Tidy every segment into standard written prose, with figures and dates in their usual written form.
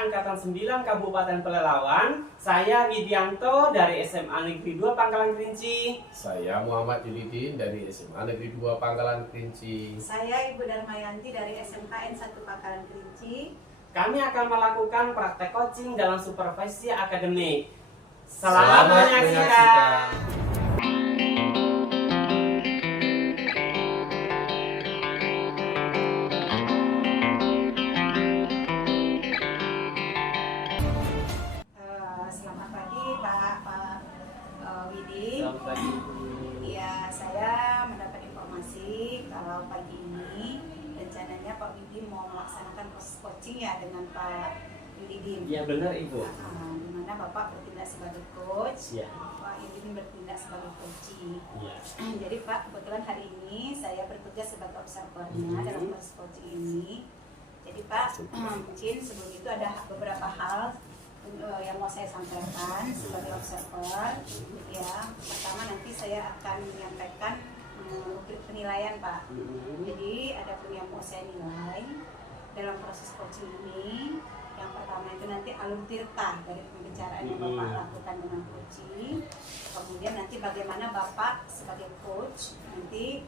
Angkatan 9 Kabupaten Pelalawan. Saya Widianto dari SMA Negeri 2 Pangkalan Kerinci. Saya Muhammad Julidin dari SMA Negeri 2 Pangkalan Kerinci. Saya Ibu Darmayanti dari SMKN 1 Pangkalan Kerinci. Kami akan melakukan praktek coaching dalam supervisi akademik. Selamat menyaksikan. Selamat pagi Pak Widi. Selamat pagi. Ya, saya mendapat informasi kalau pagi ini rencananya Pak Widi mau melaksanakan proses coaching ya dengan Pak Yulidin. Ya benar Ibu. Di mana Bapak bertindak sebagai coach, Ya. Pak Yulidin bertindak sebagai coaching. Ya. Jadi Pak, kebetulan hari ini saya bertugas sebagai observernya dalam proses coaching ini. Jadi Pak, mungkin sebelum itu ada beberapa hal yang mau saya sampaikan sebagai observer. Ya, pertama nanti saya akan menyampaikan penilaian Pak. Jadi ada pun yang mau saya nilai dalam proses coaching ini. Yang pertama itu nanti alur tirta dari pembicaraan yang Bapak lakukan dengan coaching. Kemudian nanti bagaimana Bapak sebagai coach nanti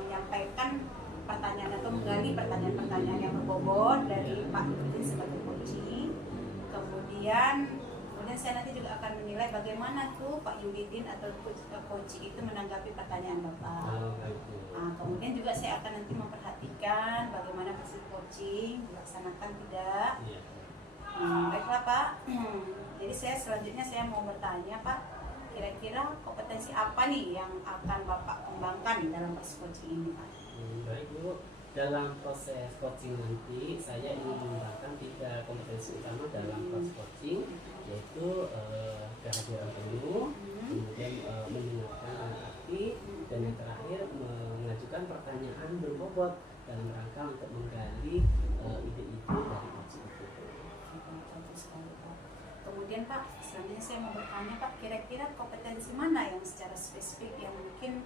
menyampaikan pertanyaan atau menggali pertanyaan-pertanyaan yang berbobot dari Pak Yudin sebagai coaching. Kemudian saya nanti juga akan menilai bagaimana tuh Pak Yudin atau coaching itu menanggapi pertanyaan Bapak. Nah, kemudian juga saya akan nanti memperhatikan bagaimana proses coaching dilaksanakan tidak. Baiklah Pak. Jadi selanjutnya saya mau bertanya Pak, kira-kira kompetensi apa nih yang akan Bapak kembangkan dalam proses coaching ini Pak? Baik Bu, dalam proses coaching nanti saya ingin mengembangkan 3 kompetensi utama dalam proses coaching, yaitu kehadiran penuh, kemudian mendengarkan dengan aktif, dan yang terakhir mengajukan pertanyaan berbobot dalam rangka untuk menggali ide-ide dari coaching itu. Kemudian Pak, selanjutnya saya mau bertanya Pak, kira-kira kompetensi mana yang secara spesifik yang mungkin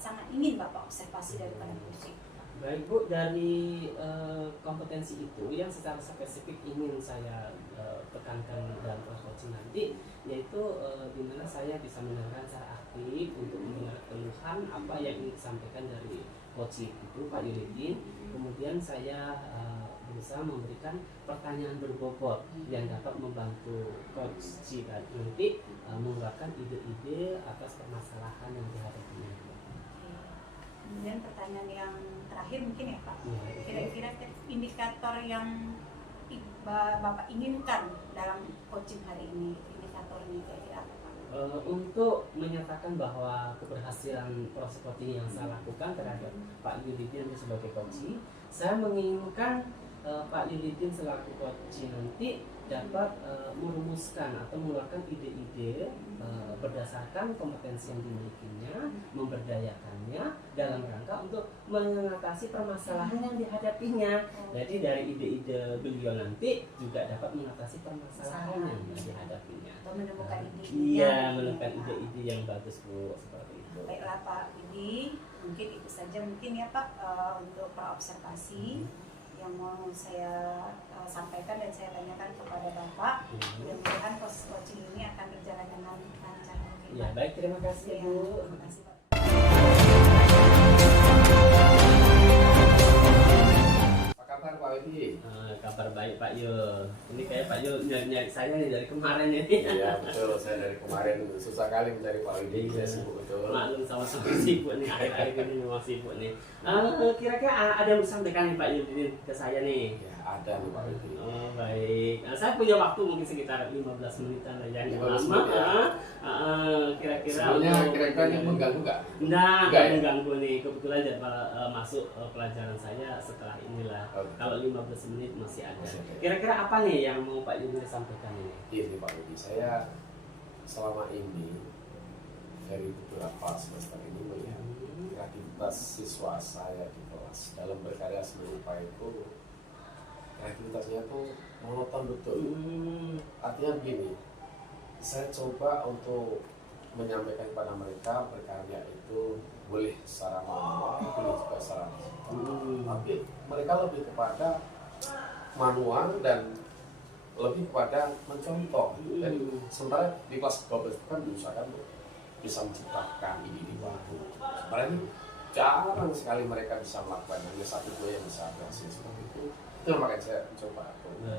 sangat ingin Bapak observasi daripada coaching? Baik Bu, dari kompetensi itu yang secara spesifik ingin saya tekankan dalam proses coaching nanti, yaitu di mana saya bisa mendengarkan secara aktif untuk mendengar keluhan apa yang ingin disampaikan dari coaching itu Pak Yulidin. Kemudian saya berusaha memberikan pertanyaan berbobot yang dapat membantu coach nanti mengeluarkan ide-ide atas permasalahan yang dihadapinya. Kemudian pertanyaan yang terakhir mungkin ya Pak, kira-kira indikator yang Bapak inginkan dalam coaching hari ini, indikatornya kira-kira apa Pak? Untuk menyatakan bahwa keberhasilan proses coaching yang saya lakukan terhadap Pak Yulidin sebagai coach, saya menginginkan Pak Yulidin selaku coach nanti dapat merumuskan atau mengeluarkan ide-ide berdasarkan kompetensi yang dimilikinya, memberdayakannya dalam rangka untuk mengatasi permasalahan yang dihadapinya. Jadi dari ide-ide beliau nanti juga dapat mengatasi permasalahan yang dihadapinya. Atau menemukan ide-ide. Iya, menemukan ide-ide yang bagus Bu, seperti itu. Baiklah Pak Widi, mungkin itu saja mungkin ya Pak untuk observasi yang mau saya sampaikan dan saya tanyakan kepada Bapak. Mudah-mudahan proses coaching ini akan berjalan dengan lancar. Ya, baik, terima kasih Bu. Terima kasih Pak. Apa kabar Pak Widi? Kabar baik Pak Yul. Ini kayak Pak Yul nyari saya nih dari kemarin ya. Iya betul, saya dari kemarin susah kali mencari Pak Widi, saya sibuk betul. Maklum sama-sama sibuk nih, akhir-akhir ini memang sibuk nih. Kira-kira ada yang disampaikan nih Pak Yul ke saya nih? Ya ada nih Pak Widi. Oh baik, saya punya waktu mungkin sekitar 15 menitan aja yang 15 lama. menit, ya. Kira-kira Sebenarnya kira-kira ini mengganggu nggak? Nggak ya? mengganggu nih. Kebetulan jadwal masuk pelajaran saya setelah inilah. Oke. Kalau 15 menit masih ada. Masih ada. Kira-kira apa nih yang mau Pak Yudi sampaikan ini? Iya nih Pak Widi, saya selama ini dari beberapa semester ini melihat kreativitas siswa saya di kelas dalam berkarya seni rupa itu kreativitasnya tuh monoton betul. Artinya begini, saya coba untuk menyampaikan kepada mereka berkarya itu boleh secara manual, boleh juga secara digital. Tapi mereka lebih kepada manual dan lebih kepada mencontoh. Dan sementara di kelas 12 itu kan diusahakan untuk bisa menciptakan ide-ide baru. Sementara ini jarang sekali mereka bisa melakukan, hanya satu dua yang bisa berhasil seperti itu. Itu yang makanya saya coba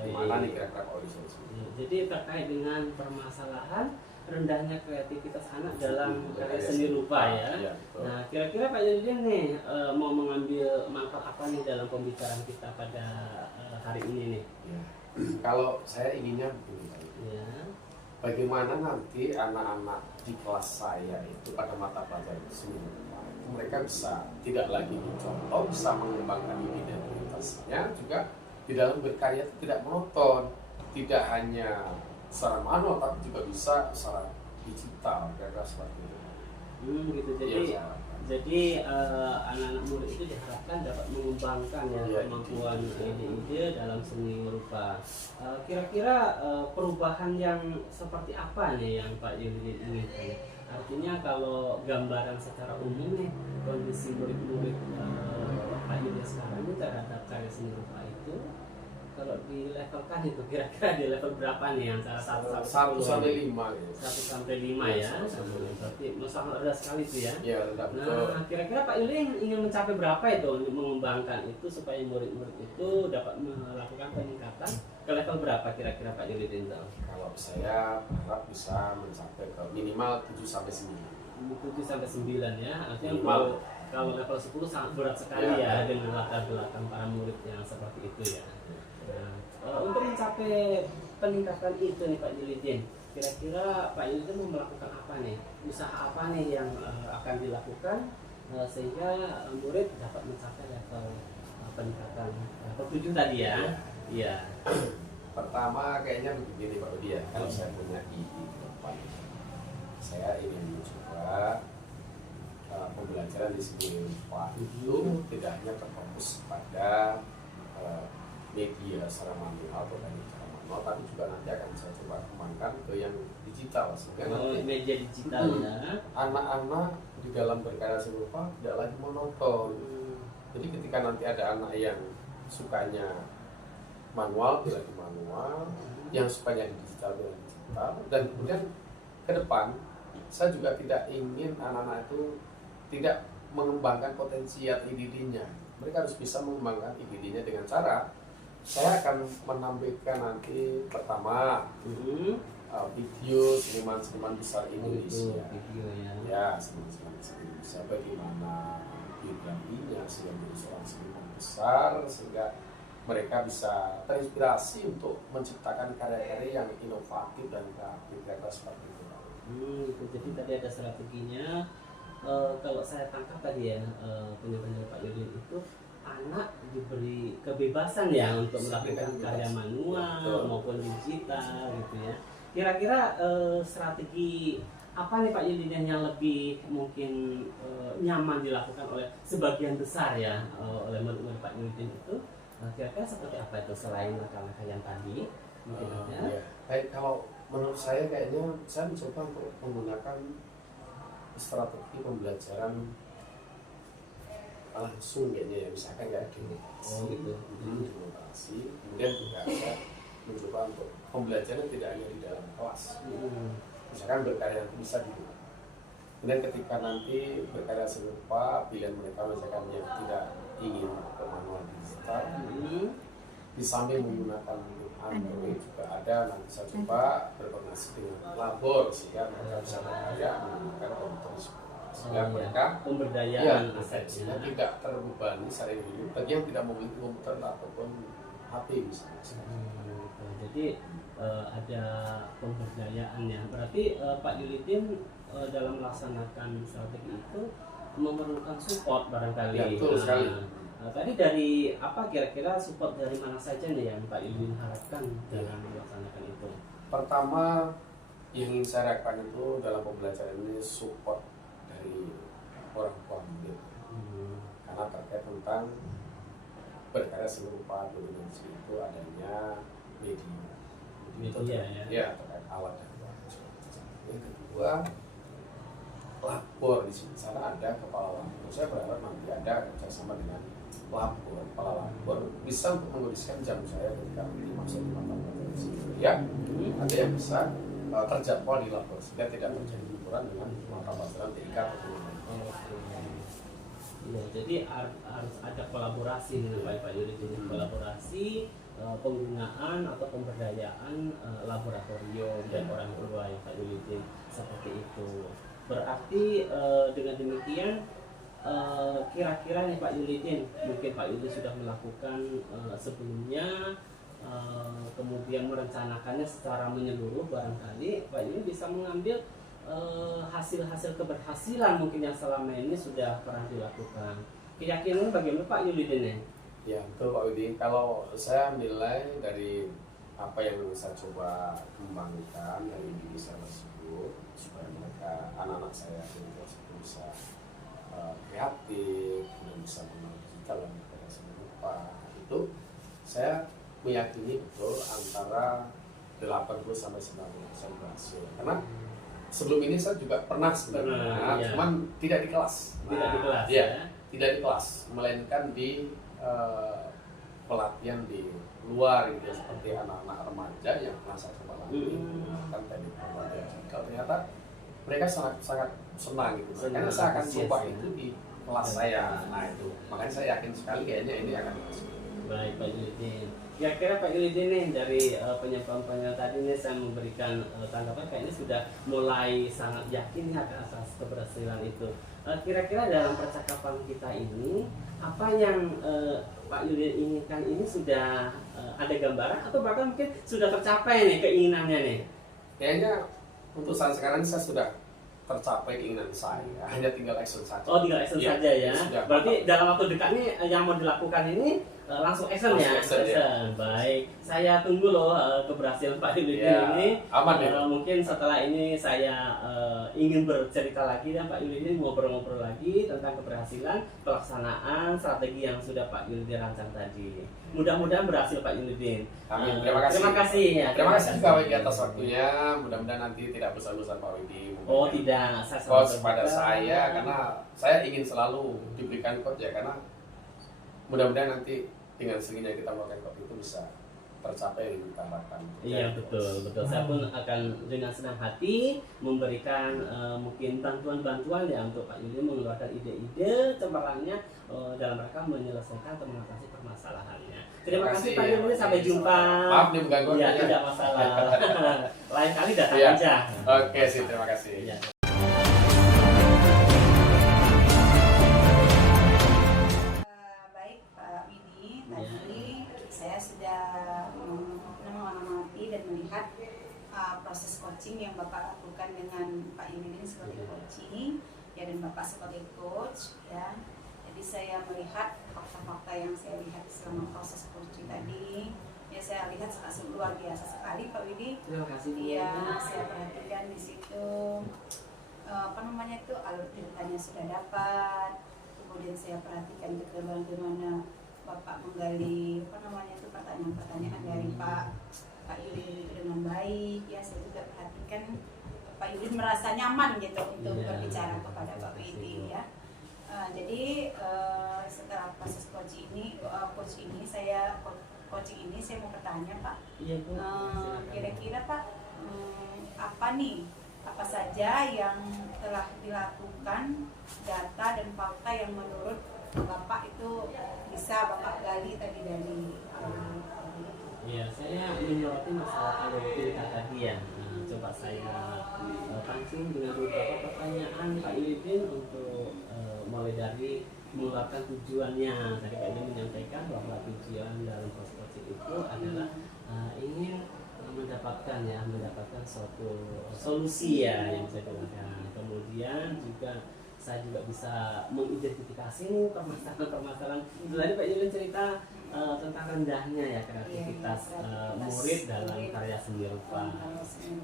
gimana nih kira-kira Pak Odi solusinya. Jadi terkait dengan permasalahan rendahnya kreativitas anak dalam karya seni rupa ya. Ya, Nah, kira-kira Pak Yudin nih mau mengambil manfaat apa nih dalam pembicaraan kita pada hari ini nih? ya. Kalau saya inginnya begini, Ya. bagaimana nanti anak-anak di kelas saya itu pada mata pelajaran seni rupa itu mereka bisa tidak lagi mencontoh, bisa mengembangkan ide dan kreativitasnya, juga di dalam berkarya itu tidak monoton, tidak hanya secara manual tapi juga bisa secara digital, kira-kira seperti itu. Gitu. Jadi anak-anak murid itu diharapkan dapat mengembangkan ya kemampuan ide-ide dalam seni rupa. Kira-kira perubahan yang seperti apa nih yang Pak Yudin inginkan? Artinya kalau gambaran secara umum nih kondisi murid-murid Pak Yudin sekarang ini terhadap karya seni rupa itu, kalau dilevelkan itu kira-kira di level berapa nih yang antara 1 sampai 5 ya. 1 sampai 5 ya. Berarti sangat rendah sekali itu ya. Ya, rendah. Nah, kira-kira Pak Yudin ingin mencapai berapa itu untuk mengembangkan itu supaya murid-murid itu dapat melakukan peningkatan ke level berapa kira-kira Pak Yudin tahu? Kalau saya harap bisa mencapai ke minimal 7 sampai 9. 7 sampai 9 ya. Artinya Minimal. kalau level 10 sangat berat sekali ya dengan latar belakang para murid yang seperti itu ya. Nah, untuk mencapai peningkatan itu nih Pak Yudin, kira-kira Pak Yudin mau melakukan apa nih? Usaha apa nih yang akan dilakukan sehingga murid dapat mencapai level peningkatan level 7 tadi ya? Iya. Pertama kayaknya begini Pak Odi ya, kalau saya punya ide ke depan, saya ingin mencoba pembelajaran di sini Pak itu tidak hanya terfokus pada media secara manual atau dari cara manual, tapi juga nanti akan saya coba kembangkan ke yang digital sehingga nanti media digital ya. Anak-anak di dalam berkarya seni rupa tidak lagi monoton. Jadi ketika nanti ada anak yang sukanya manual dia lagi manual, yang sukanya di digital dia lagi digital, dan kemudian ke depan saya juga tidak ingin anak-anak itu tidak mengembangkan potensi ide-idenya. Mereka harus bisa mengembangkan ide-idenya dengan cara saya akan menampilkan nanti pertama video seniman-seniman besar Indonesia. Ya, seniman-seniman besar Indonesia bagaimana biografinya sehingga menjadi seorang seniman besar, sehingga mereka bisa terinspirasi untuk menciptakan karya-karya yang inovatif dan kreatif seperti itu. Jadi tadi ada strateginya. Kalau saya tangkap tadi ya penyampaian Pak Yudin itu anak diberi kebebasan ya untuk melakukan karya manual maupun digital gitu ya. Kira-kira strategi apa nih Pak Yudin yang lebih mungkin nyaman dilakukan oleh sebagian besar ya oleh murid Pak Yudin itu? Kira-kira seperti apa itu selain langkah-langkah yang tadi? Mungkin ya. Baik, kalau menurut saya kayaknya saya mencoba untuk menggunakan strategi pembelajaran langsung kayaknya ya, misalkan kayak demonstrasi, kemudian juga saya mencoba untuk pembelajaran tidak hanya di dalam kelas, misalkan berkarya bisa di rumah. Kemudian ketika nanti berkarya seni rupa, pilihan mereka misalkan yang tidak ingin ke manual digital, di samping menggunakan Android juga ada, nanti saya coba berkoordinasi dengan labor sehingga mereka bisa berkarya menggunakan komputer sehingga mereka pemberdayaan asetnya tidak terbebani secara individu bagi yang tidak memiliki komputer ataupun HP misalnya. Jadi ada pemberdayaan ya. Berarti Pak Yudin dalam melaksanakan strategi itu memerlukan support barangkali. Ya, betul sekali. Tadi dari apa kira-kira support dari mana saja nih yang Pak Yudin harapkan dalam melaksanakan itu? Pertama yang ingin saya harapkan itu dalam pembelajaran ini support dari orang tua murid, karena terkait tentang berkarya seni rupa dominasi itu adanya media ya terkait alat dan bahan. Yang kedua, labor di sini sana ada kepala labor. Saya berharap nanti ada kerjasama dengan labor, kepala labor bisa untuk menghabiskan jam saya ketika nanti masuk di mata pelajaran ya ada yang bisa terjadwal di lapor sehingga tidak terjadi benturan dengan mata pelajaran TIK atau ya, jadi harus ada kolaborasi dengan Pak Yulidin, kolaborasi penggunaan atau pemberdayaan laboratorium dan orang tua yang Pak Yulidin seperti itu. Berarti dengan demikian kira-kira nih Pak Yulidin, mungkin Pak Yulidin sudah melakukan sebelumnya, kemudian merencanakannya secara menyeluruh, barangkali Pak Yulidin bisa mengambil hasil-hasil keberhasilan mungkin yang selama ini sudah pernah dilakukan. Keyakinan bagaimana Pak Yulidin? Ya betul Pak Widi, kalau saya nilai dari apa yang saya coba kembangkan dari diri saya tersebut supaya mereka, anak-anak saya juga bisa kreatif dan bisa mengenal digital dan berkreasi rupa, itu saya meyakini betul antara 80-90% berhasil. Karena sebelum ini saya juga pernah sebenarnya, cuman tidak di kelas. Tidak di kelas, ya. Tidak di kelas, melainkan di pelatihan di luar gitu ya, seperti anak-anak remaja yang pernah saya coba latih menggunakan teknik pembelajaran digital. Ternyata mereka sangat senang gitu. Karena saya akan coba itu di kelas saya. Nah itu, makanya saya yakin sekali kayaknya ini akan berhasil. Baik Pak Yulidin. Kira-kira Pak Yulidin nih dari penyampaian tadi nih saya memberikan tanggapan kayaknya sudah mulai sangat yakin ya atas keberhasilan itu. Kira-kira dalam percakapan kita ini apa yang Pak Yulidin inginkan ini sudah ada gambaran atau bahkan mungkin sudah tercapai nih keinginannya nih? Kayaknya untuk saat sekarang saya sudah tercapai keinginan saya, hanya tinggal action saja. Oh, tinggal action saja ya. Berarti dalam waktu dekat nih yang mau dilakukan ini langsung action ya. Action. Baik, saya tunggu loh keberhasilan Pak Yulidin ini. Aman ya. Mungkin setelah ini saya ingin bercerita lagi dan Pak Yulidin ngobrol-ngobrol lagi tentang keberhasilan pelaksanaan strategi yang sudah Pak Yulidin rancang tadi. Mudah-mudahan berhasil Pak Yulidin. Amin. Terima kasih. Terima kasih ya. Terima kasih juga Widi atas waktunya. Mudah-mudahan nanti tidak bosan-bosan Pak Widi. Oh tidak, saya coach pada saya karena saya ingin selalu diberikan coach ya, karena mudah-mudahan nanti dengan seringnya kita melakukan coach itu bisa tercapai yang kita harapkan. Iya betul. Saya pun akan dengan senang hati memberikan mungkin bantuan-bantuan ya untuk Pak Yulidin mengeluarkan ide-ide cemerlangnya dalam rangka menyelesaikan atau mengatasi permasalahannya. Terima kasih Pak Yulidin, sampai jumpa. Maaf nih mengganggu. Ya tidak masalah. Lain kali datang aja. Oke sih, terima kasih. Ya. Baik Pak Widi, tadi saya sudah mengamati dan melihat proses coaching yang Bapak lakukan dengan Pak Yulidin sebagai coaching ya, dan Bapak sebagai coach ya. Jadi saya melihat fakta-fakta yang saya lihat selama proses coaching tadi ya, saya lihat sangat luar biasa sekali Pak Widi. Terima kasih. Iya, saya perhatikan di situ alur ceritanya sudah dapat. Kemudian saya perhatikan juga bagaimana Bapak menggali pertanyaan-pertanyaan dari Pak Yulidin itu dengan baik ya. Saya juga perhatikan Pak Yulidin merasa nyaman gitu untuk berbicara kepada Pak Widi ya. Jadi setelah proses coaching ini saya mau bertanya Pak. Iya Bu. Kira-kira Pak apa saja yang telah dilakukan, data dan fakta yang menurut Bapak itu bisa Bapak gali tadi dari Iya, saya menyoroti masalah alur cerita tadi ya. Coba saya pancing dengan beberapa pertanyaan Pak Yulidin untuk mulai dari mengeluarkan tujuannya. Tadi Pak Yulidin menyampaikan bahwa tujuan dalam proses coaching itu adalah ingin mendapatkan suatu solusi ya yang saya gunakan. Kemudian juga saya juga bisa mengidentifikasi permasalahan. Tadi Pak Yulidin cerita tentang rendahnya ya kreativitas murid dalam karya seni rupa.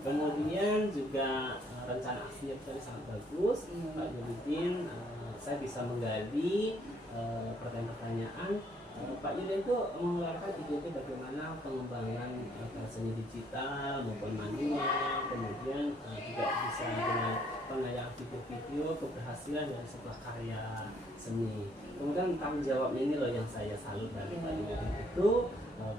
Kemudian juga rencana aksinya tadi sangat bagus Pak Yulidin. Saya bisa menggali pertanyaan-pertanyaan. Pak Yulidin itu mengeluarkan ide bagaimana pengembangan seni digital maupun manual, kemudian juga bisa dengan pengayaan video-video keberhasilan dari sebuah karya seni. Kemudian tanggung jawabnya ini loh yang saya salut dari Pak Yulidin itu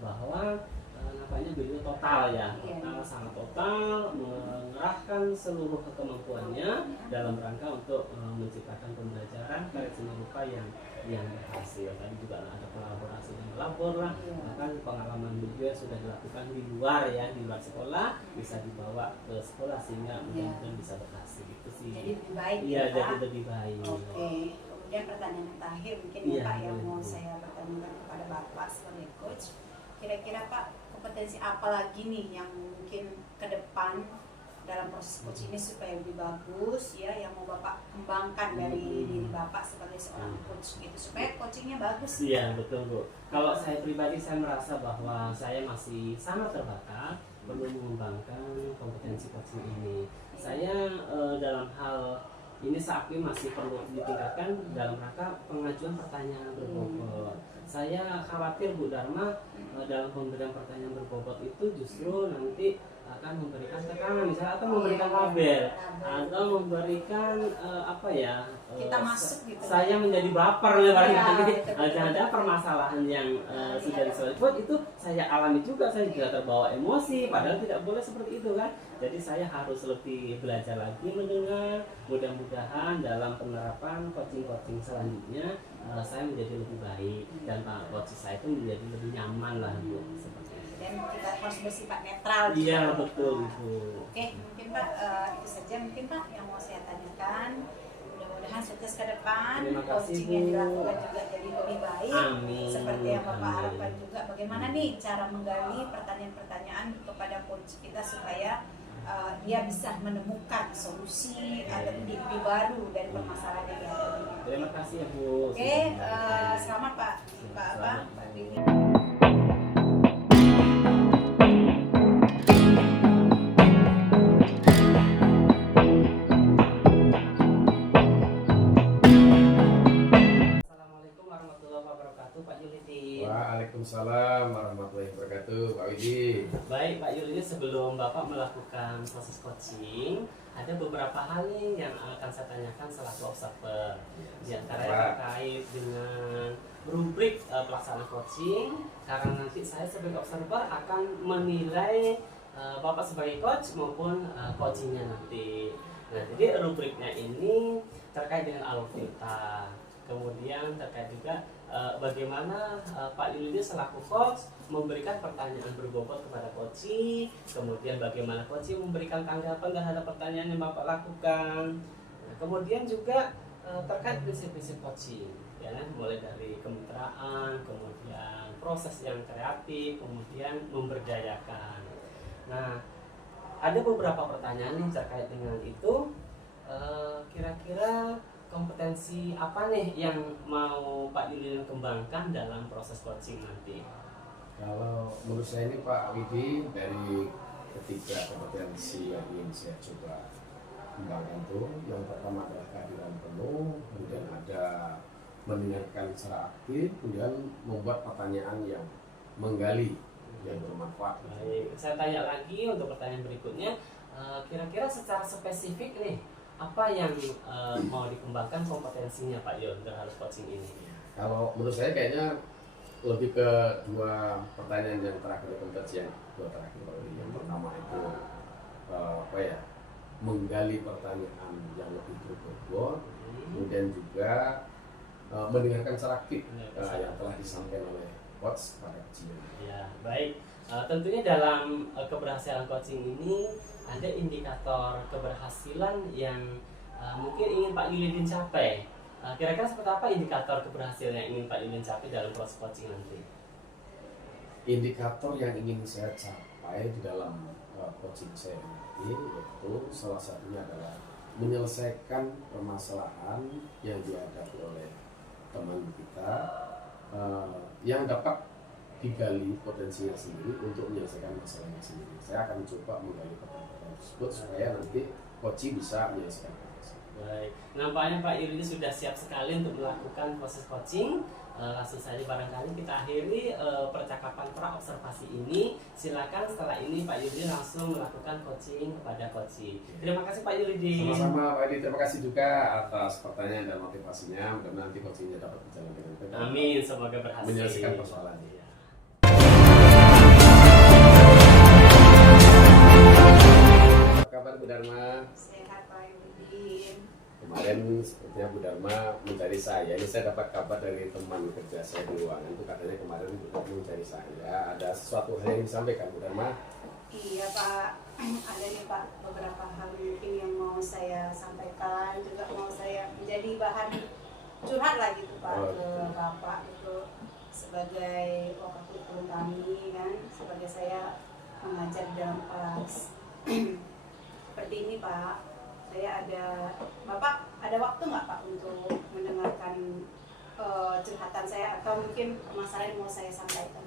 bahwa nampaknya beliau total ya, Iya. total sangat total mengerahkan seluruh kemampuannya dalam rangka untuk menciptakan pembelajaran karya seni rupa yang berhasil. Tadi juga ada kolaborasi dengan labor lah, Iya. bahkan pengalaman beliau sudah dilakukan di luar ya, di luar sekolah bisa dibawa ke sekolah sehingga mudah-mudahan bisa berhasil itu sih. Jadi lebih baik Iya, ya, jadi Pak. lebih baik. Oke, kemudian pertanyaan yang terakhir mungkin Iya, ya Pak yang boleh. mau saya pertanyakan kepada Bapak sebagai coach. Kira-kira Pak, kompetensi apa lagi nih yang mungkin ke depan dalam proses coach ini supaya lebih bagus ya, yang mau Bapak kembangkan dari diri Bapak sebagai seorang coach gitu, supaya coachingnya bagus. Iya, betul Bu. Kalau saya pribadi saya merasa bahwa saya masih sangat terbatas perlu mengembangkan kompetensi coaching ini. Saya dalam hal ini saat ini masih perlu ditingkatkan dalam rangka pengajuan pertanyaan berbobot. Saya khawatir Bu Dharma dalam pemberian pertanyaan berbobot itu justru nanti akan memberikan tekanan misalnya, atau memberikan label atau memberikan apa ya, Kita masuk gitu. saya menjadi baper ya barangkali. betul. Ada permasalahan yang sudah diselesaikan itu saya alami juga, saya juga terbawa emosi padahal tidak boleh seperti itu kan. Jadi saya harus lebih belajar lagi mendengar, mudah-mudahan dalam penerapan coaching selanjutnya saya menjadi lebih baik dan Pak coach saya itu menjadi lebih nyaman lah Bu, seperti itu. Dan kita harus bersifat netral. Iya juga. betul Bu. Oke, mungkin Pak itu saja mungkin Pak yang mau saya tanyakan. Mudah-mudahan sukses ke depan. Terima kasih, Coaching Bu. yang dilakukan juga jadi lebih baik. Amin. Seperti yang Bapak Amin. harapkan juga. Bagaimana nih cara menggali pertanyaan-pertanyaan kepada coach kita supaya dia bisa menemukan solusi atau ide-ide baru dari permasalahan yang dihadapi. Terima kasih ya Bu. Oke, selamat Pak. Selamat. Pak Didi. Assalamualaikum warahmatullahi wabarakatuh Pak Yulidin. Waalaikumsalam warahmatullahi wabarakatuh, Pak Widi. Baik Pak Yulidin, sebelum Bapak melakukan proses coaching, ada beberapa hal nih yang akan saya tanyakan selaku observer. Di antaranya terkait dengan rubrik pelaksanaan coaching, karena nanti saya sebagai observer akan menilai Bapak sebagai coach maupun coachingnya nanti. Nah, jadi rubriknya ini terkait dengan alutsista. Kemudian terkait juga bagaimana Pak Yulidin selaku coach memberikan pertanyaan berbobot kepada coach, kemudian bagaimana coach memberikan tanggapan terhadap pertanyaan yang Bapak lakukan. Nah, kemudian juga terkait prinsip-prinsip coaching, ya, mulai dari kemitraan, kemudian proses yang kreatif, kemudian memberdayakan. Nah, ada beberapa pertanyaan nih terkait dengan itu. Kira-kira kompetensi apa nih yang mau Pak Yulidin kembangkan dalam proses coaching nanti? Kalau menurut saya ini Pak Widi, dari ketiga kompetensi yang ingin saya coba kembangkan itu, yang pertama adalah kehadiran penuh, kemudian ada mendengarkan secara aktif, kemudian membuat pertanyaan yang menggali, yang bermanfaat. Baik, saya tanya lagi untuk pertanyaan berikutnya. Kira-kira secara spesifik nih, apa yang mau dikembangkan kompetensinya Pak Yul terhadap coaching ini? Kalau menurut saya kayaknya lebih ke dua pertanyaan yang terakhir, kompetensi yang dua terakhir. Yang pertama itu apa ya, menggali pertanyaan yang lebih berbobot, kemudian juga mendengarkan secara aktif yang telah disampaikan oleh coach pada coaching. Ya, baik. Tentunya dalam keberhasilan coaching ini ada indikator keberhasilan yang mungkin ingin Pak Yulidin capai. Kira-kira seperti apa indikator keberhasilan yang ingin Pak Yulidin capai dalam proses coaching nanti? Indikator yang ingin saya capai di dalam coaching saya nanti, yaitu salah satunya adalah menyelesaikan permasalahan yang dihadapi oleh teman kita yang dapat digali potensinya sendiri untuk menyelesaikan masalahnya sendiri. Saya akan coba menggali potensi tersebut supaya nanti coach bisa menyelesaikan masalah. Baik, nampaknya Pak Yulidin sudah siap sekali untuk melakukan proses coaching. Langsung saja barangkali kita akhiri percakapan pra-observasi ini. Silakan setelah ini Pak Yulidin langsung melakukan coaching kepada coach. Terima kasih Pak Yulidin. Sama-sama Pak Edi, terima kasih juga atas pertanyaan dan motivasinya. Mudah-mudahan nanti coachingnya dapat berjalan dengan baik. Amin, semoga berhasil Menyelesaikan persoalannya. Iya. kemarin sepertinya Bu Dharma mencari saya. Ini saya dapat kabar dari teman kerja saya di ruangan itu, katanya kemarin Bu Dharma mencari saya. Ada sesuatu hal yang disampaikan Bu Dharma? Iya Pak, ada nih Pak beberapa hal mungkin yang mau saya sampaikan, juga mau saya menjadi bahan curhat lah gitu Pak ke Bapak itu sebagai wakil kami kan, sebagai saya mengajar di dalam kelas. Seperti ini Pak, saya Bapak ada waktu nggak Pak untuk mendengarkan curhatan saya atau mungkin masalah yang mau saya sampaikan?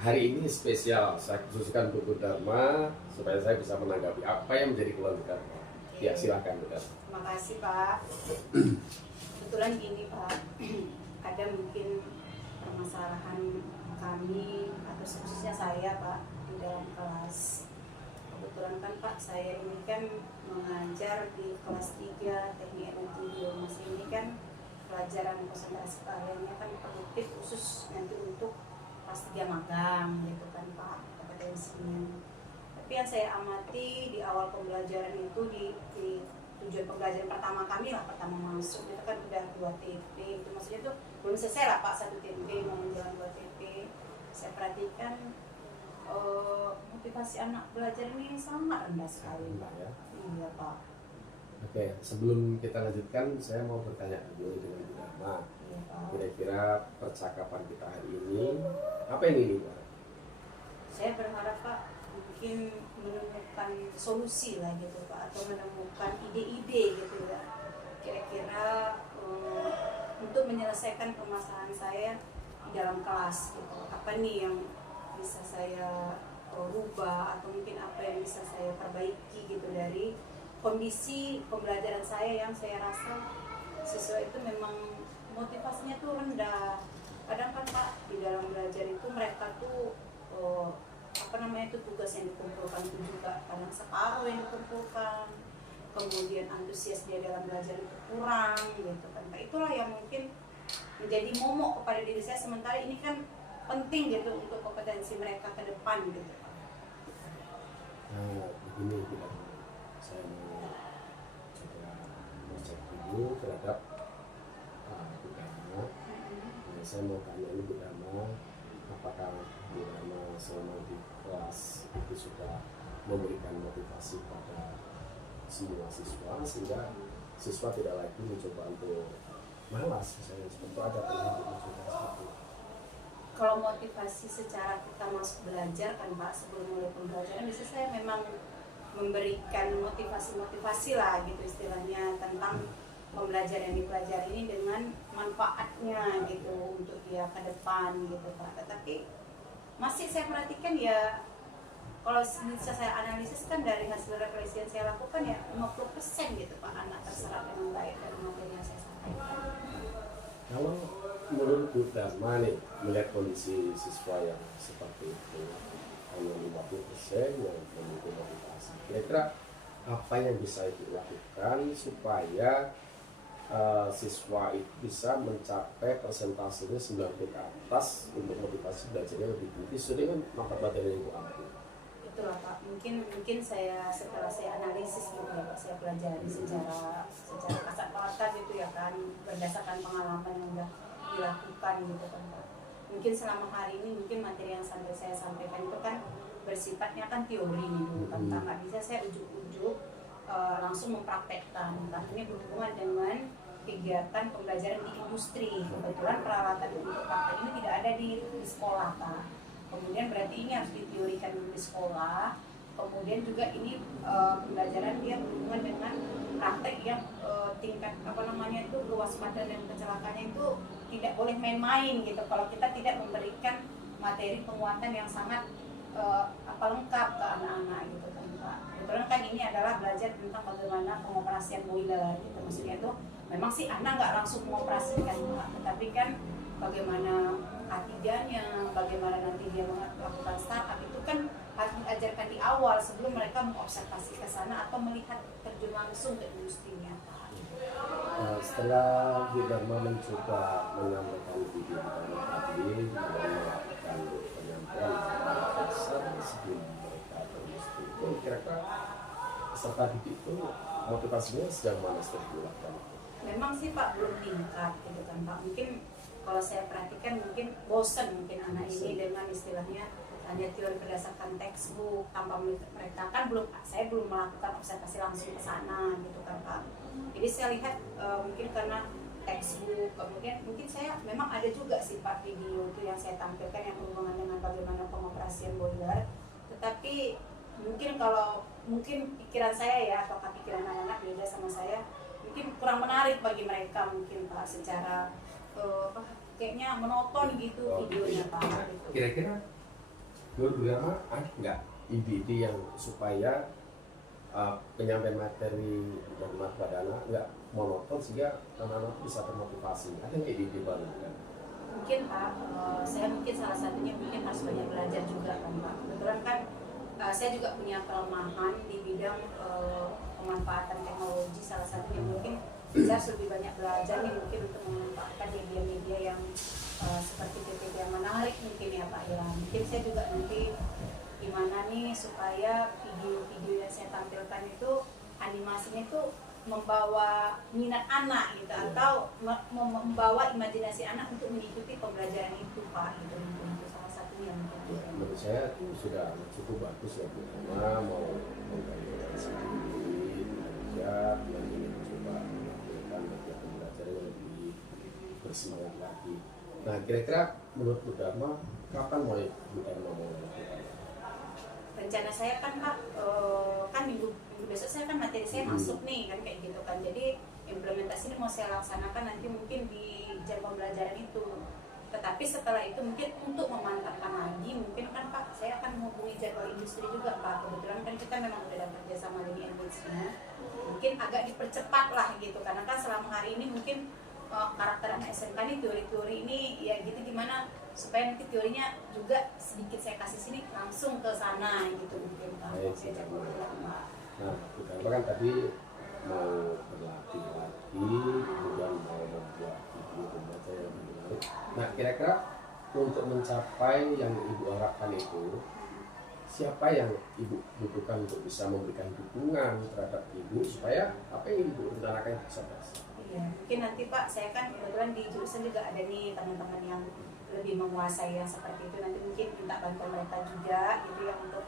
Hari ini spesial, saya khususkan untuk Bu Dharma supaya saya bisa menanggapi apa yang menjadi keluhan Bu Dharma. Ya silakan Bu Dharma. Terima kasih Pak. Kebetulan gini Pak, ada mungkin permasalahan kami atau khususnya saya Pak di dalam kelas. Kebetulan kan Pak, saya ini kan mengajar di kelas 3 teknik elektrik Mas ini kan pelajaran konsentrasi keahliannya kan produktif khusus nanti untuk kelas 3 magang gitu kan Pak, kompetensinya. Tapi yang saya amati di awal pembelajaran itu di tujuan pembelajaran pertama kami lah, pertama masuk itu kan udah 2 TP, itu maksudnya tuh belum selesai lah Pak 1 TP, mau menjalan 2 TP. Saya perhatikan motivasi anak belajar ini sangat rendah sekali Pak. Ya. Iya Pak. Oke, sebelum kita lanjutkan, saya mau bertanya dulu dengan Bu Dharma. Iya Pak. Kira-kira percakapan kita hari ini, apa yang ini Pak? Saya berharap Pak mungkin menemukan solusi lah gitu Pak, atau menemukan ide-ide gitu ya, kira-kira untuk menyelesaikan permasalahan saya di dalam kelas gitu. Apa nih yang bisa saya rubah atau mungkin apa yang bisa saya perbaiki gitu dari kondisi pembelajaran saya yang saya rasa siswa itu memang motivasinya tuh rendah. Kadang kan Pak di dalam belajar itu mereka tuh tugas yang dikumpulkan itu juga kadang separuh yang dikumpulkan, kemudian antusias dia dalam belajar itu kurang gitu kan. Nah, itulah yang mungkin menjadi momok kepada diri saya, sementara ini kan penting gitu untuk kompetensi mereka ke depan gitu Pak. Begini saya mau coba cek dulu terhadap Bu Dharma. Saya mau tanya ini Bu Dharma, apakah Bu Dharma selama di kelas itu sudah memberikan motivasi pada semua siswa sehingga siswa tidak lagi mencoba untuk malas misalnya seperti itu, ada pernah mencoba seperti itu? Kalau motivasi secara kita masuk belajar kan Pak, sebelum mulai pembelajaran bisa saya memang memberikan motivasi lah gitu istilahnya tentang pembelajaran yang dipelajari ini dengan manfaatnya gitu untuk dia ke depan gitu Pak. Tetapi masih saya perhatikan ya, kalau bisa saya analisis kan dari hasil refleksi yang saya lakukan ya 50% gitu Pak anak terserap dengan baik dari materi yang saya sampaikan. Kalau menurut Bu Dharma nih, melihat kondisi siswa yang seperti itu, hanya 50% yang memiliki motivasi, kira-kira apa yang bisa dilakukan supaya siswa itu bisa mencapai persentasenya 90 ke atas untuk motivasi belajarnya lebih tinggi sesuai dengan materi yang Ibu ambil? Itulah Pak, mungkin saya setelah saya analisis gitu ya Pak, saya pelajari secara kasat mata gitu ya kan, berdasarkan pengalaman yang udah dilakukan gitu kan Pak. Mungkin selama hari ini mungkin materi yang saya sampaikan itu kan bersifatnya kan teori nih dulu kan, nggak bisa saya ujuk-ujuk langsung mempraktekkan. Nah, ini berhubungan dengan kegiatan pembelajaran di industri. Kebetulan peralatan untuk praktek ini tidak ada di sekolah Pak. Kemudian berarti ini harus diteorikan dulu di sekolah. Kemudian juga ini pembelajaran dia berhubungan dengan praktek yang tingkat itu luas badan dan kecelakaannya itu tidak boleh main-main gitu kalau kita tidak memberikan materi penguatan yang sangat lengkap ke anak-anak gitu kan Pak. Kebetulan kan ini adalah belajar tentang bagaimana pengoperasian boiler gitu. Maksudnya itu memang sih anak nggak langsung mengoperasikan Pak, tetapi kan bagaimana K3-nya, bagaimana nanti dia melakukan startup itu kan harus diajarkan di awal sebelum mereka mengobservasi ke sana atau melihat terjun langsung ke industrinya. Setelah Bu Dharma mencoba menyampaikan video tadi dan melakukan penyampaian dasar sebelum mereka ke industri itu, kira-kira peserta didik itu motivasinya sejauh mana setelah dilakukan? Memang sih Pak belum tingkat gitu kan Pak. Mungkin kalau saya perhatikan mungkin bosan mungkin anak ini dengan istilahnya hanya teori berdasarkan textbook tanpa mereka kan saya belum melakukan observasi langsung ke sana gitu kan Pak. Jadi saya lihat mungkin karena textbook, kemudian mungkin saya memang ada juga sih Pak video itu yang saya tampilkan yang berhubungan dengan bagaimana pengoperasian boiler, tetapi mungkin pikiran saya ya, apakah pikiran anak-anak beda sama saya, mungkin kurang menarik bagi mereka mungkin Pak, secara kayaknya monoton gitu videonya Pak gitu. Kira-kira Guru Dharma ada nggak ide-ide yang supaya penyampaian materi dan matwadana nggak monoton sehingga anak-anak bisa termotivasi? Ada nggak ide-ide baru kan? Mungkin Pak, saya mungkin salah satunya mungkin harus banyak belajar juga kan Pak. Kebetulan kan saya juga punya kelemahan di bidang pemanfaatan teknologi, salah satunya mungkin saya harus lebih banyak belajar nih mungkin untuk memanfaatkan media-media yang seperti titik yang menarik mungkin ya Pak ya. Mungkin saya juga nanti gimana nih supaya video-video yang saya tampilkan itu animasinya itu membawa minat anak gitu, atau membawa imajinasi anak untuk mengikuti pembelajaran itu Pak, gitu mungkin itu salah satunya mungkin. Ya, menurut saya itu sudah cukup bagus ya Bu Dharma, mau mengkaitkan sendiri belajar dan ingin coba melakukan media pembelajaran yang lebih bersemangat lagi. Nah, kira-kira menurut Bu Dharma kapan mulai Bu Dharma mau melakukan? Rencana saya kan Pak, kan minggu besok saya kan materi saya masuk nih kan kayak gitu kan, jadi implementasi ini mau saya laksanakan nanti mungkin di jam pembelajaran itu. Tetapi setelah itu mungkin untuk memantapkan lagi mungkin kan Pak, saya akan menghubungi jadwal industri juga Pak. Kebetulan kan kita memang udah dapat kerjasama dengan Indonesia, mungkin agak dipercepat lah gitu, karena kan selama hari ini mungkin karakter anak SMK ini teori-teori ini ya gitu, gimana supaya nanti teorinya juga sedikit saya kasih sini langsung ke sana gitu mungkin Pak. Saya coba ulang Pak. Nah, Bu Dharma kan tadi mau berlatih lagi, kemudian mau membuat video pembelajaran yang menarik. Nah, kira-kira untuk mencapai yang Ibu harapkan itu, siapa yang Ibu butuhkan untuk bisa memberikan dukungan terhadap Ibu supaya apa yang Ibu rencanakan bisa berhasil? Iya, mungkin nanti Pak, saya kan kebetulan di jurusan juga ada nih teman-teman yang lebih menguasai yang seperti itu, nanti mungkin minta bantuan mereka juga gitu ya, untuk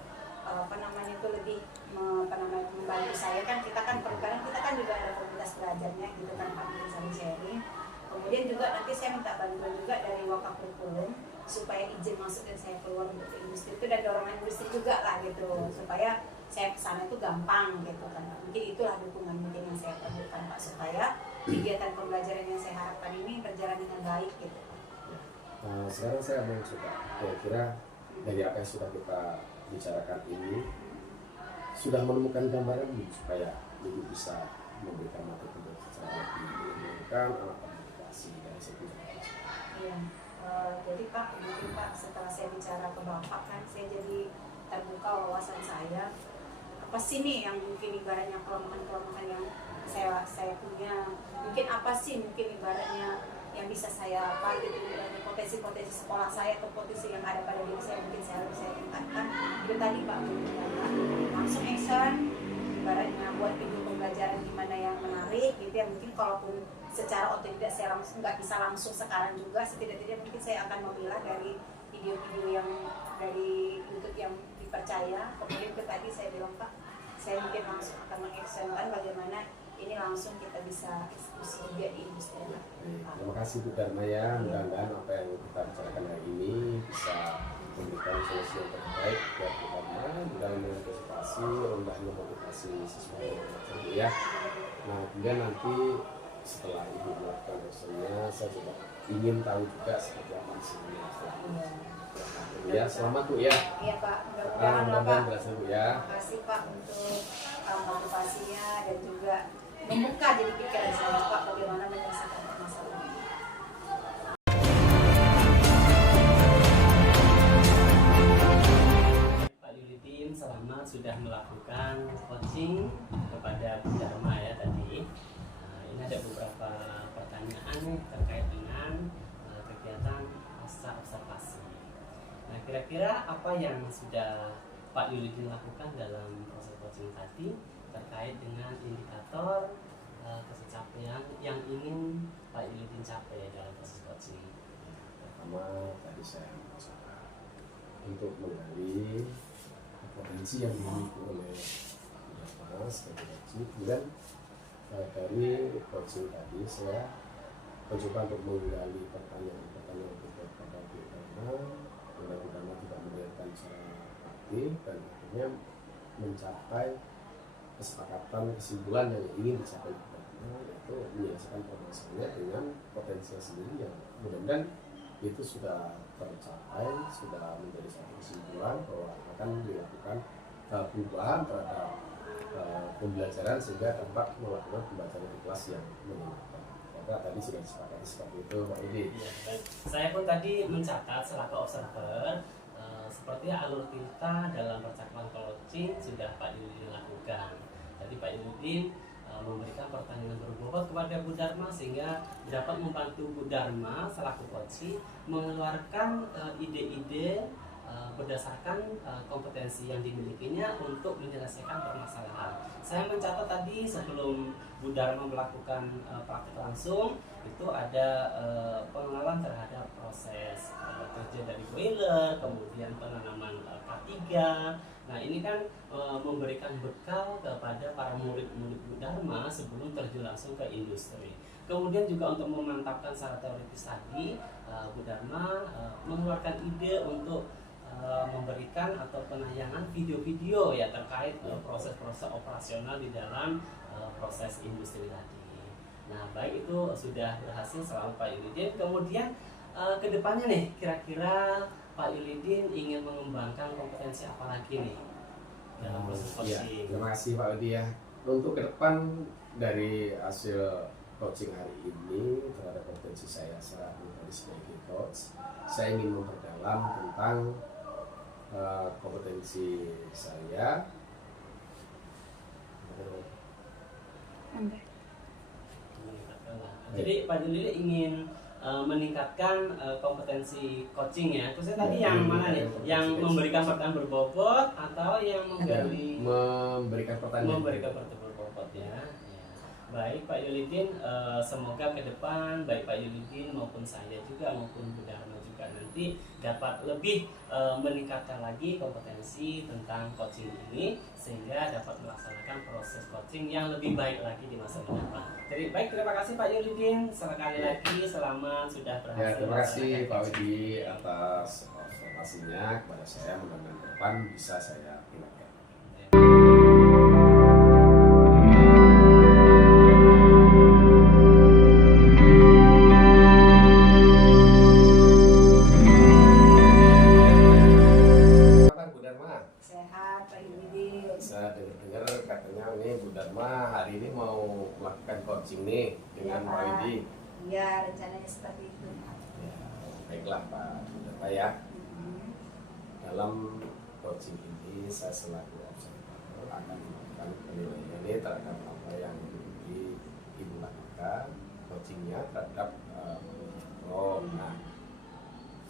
itu lebih membantu saya. Kan kita kan perkaran kita kan juga ada komunitas belajarnya gitu kan Pak, mungkin saling sharing. Kemudian juga nanti saya minta bantuan juga dari Wakaf Kurikulum supaya izin masuk dan saya keluar untuk ke industri itu, dan dorongan industri juga lah gitu, supaya saya kesana itu gampang gitu kan. Mungkin itulah dukungan mungkin yang saya perlukan Pak, supaya kegiatan pembelajaran yang saya harapkan ini berjalan dengan baik gitu. Nah, sekarang saya mau coba kira-kira dari apa yang sudah kita bicarakan ini sudah menemukan gambaran supaya Ibu bisa memberikan materi pembelajaran secara lebih menyenangkan, anak komunikasi dari segi. Iya, jadi Pak, mungkin Pak setelah saya bicara ke Bapak kan saya jadi terbuka wawasan saya. Apa sih nih yang mungkin ibaratnya kelemahan-kelemahan yang saya punya? Mungkin apa sih mungkin ibaratnya yang bisa saya gitu, potensi-potensi sekolah saya atau potensi yang ada pada diri saya mungkin saya bisa tingkatkan. Itu tadi Pak, langsung action, ibaratnya buat video pembelajaran gimana yang menarik gitu ya. Mungkin kalaupun secara otodidak saya langsung nggak bisa langsung sekarang juga, setidaknya mungkin saya akan memilah dari video-video yang dari YouTube yang dipercaya. Kemudian itu tadi saya bilang Pak, saya mungkin langsung akan mengactionkan bagaimana ini langsung kita bisa eksekusi juga di industri. Terima kasih Bu Dharma ya, mudah-mudahan apa yang kita bicarakan hari ini bisa memberikan solusi yang terbaik buat Bu Dharma di dalam mengantisipasi rendahnya motivasi siswa yang belajar ya. Nah, kemudian nanti setelah Ibu melakukan actionnya, saya juga ingin tahu juga seperti apa hasilnya selanjutnya. Ya, selamat Bu ya. Iya Pak, mudah-mudahan Pak. Berhasil Bu ya. Terima kasih Pak untuk motivasinya dan juga membuka jadi pikiran saya Pak bagaimana menyelesaikan permasalahan ini. Pak Yulidin selamat sudah melakukan coaching kepada Bu Dharma ya tadi. Ini ada beberapa pertanyaan nih terkait dengan kegiatan pasca observasi. Nah, kira-kira apa yang sudah Pak Yulidin lakukan dalam proses coaching tadi terkait dengan indikator kesecapaian yang ingin Pak Yulidin capai dalam proses coaching. Pertama tadi saya mencoba untuk menggali potensi yang dimiliki oleh Mas sebagai coaching. Kemudian dari coaching tadi saya mencoba untuk menggali pertanyaan-pertanyaan kepada Bu Dharma. Mudah-mudahan tidak melihatkan secara aktif dan akhirnya mencapai kesepakatan kesimpulan yang ingin dicapai yaitu menyelesaikan permasalahannya dengan potensi sendiri yang mudah-mudahan itu sudah tercapai, sudah menjadi satu kesimpulan bahwa akan dilakukan perubahan terhadap pembelajaran sehingga dapat melakukan pembelajaran di kelas yang menyenangkan. Karena tadi sudah disepakati seperti itu, Pak Udi. Ya, saya pun tadi mencatat selaku observer seperti alur tinta dalam percakapan coaching sudah Pak Yulidin lakukan. Tadi Pak Yulidin memberikan pertanyaan berbobot kepada Bu Dharma sehingga dapat membantu Bu Dharma selaku coach mengeluarkan ide-ide berdasarkan kompetensi yang dimilikinya untuk menyelesaikan permasalahan. Saya mencatat tadi sebelum Bu Dharma melakukan praktik langsung itu ada pengenalan terhadap proses kerja dari boiler, kemudian penanaman K3. Nah ini kan memberikan bekal kepada para murid-murid Bu Dharma sebelum terjun langsung ke industri. Kemudian juga untuk memantapkan secara teoritis tadi, Bu Dharma mengeluarkan ide untuk memberikan atau penayangan video-video ya terkait proses-proses operasional di dalam proses industri tadi. Nah baik itu sudah berhasil selama Pak Yulidin. Kemudian kedepannya nih kira-kira Pak Yulidin ingin mengembangkan kompetensi apa lagi nih dalam proses coaching? Terima kasih Pak Udi ya. Untuk ke depan dari hasil coaching hari ini terhadap kompetensi saya selaku sebagai coach, saya ingin memperdalam tentang kompetensi saya. Jadi Pak Yulidin ingin meningkatkan kompetensi coaching ya. Terus tadi yang mana nih? Yang memberikan pertanyaan berbobot atau yang menggali memberikan pertanyaan berbobot ya. Baik Pak Yulidin, semoga ke depan baik Pak Yulidin maupun saya juga maupun Bu Dharma juga nanti dapat lebih meningkatkan lagi kompetensi tentang coaching ini sehingga dapat melaksanakan proses coaching yang lebih baik lagi di masa mendatang. Jadi baik, terima kasih Pak Yulidin sekali lagi selamat sudah berhasil. Ya, terima kasih Pak Udi atas observasinya kepada saya. Mudah-mudahan ke depan bisa saya tindakan. Saya dengar katanya ini Bu Dharma hari ini mau melakukan coaching nih dengan Pak Udi. Iya, rencananya seperti itu. Ya, baiklah Pak Bu Dharma ya. Dalam coaching ini saya selaku observer akan melakukan penilaian ini terhadap apa yang Ibu lakukan, coachingnya terhadap nah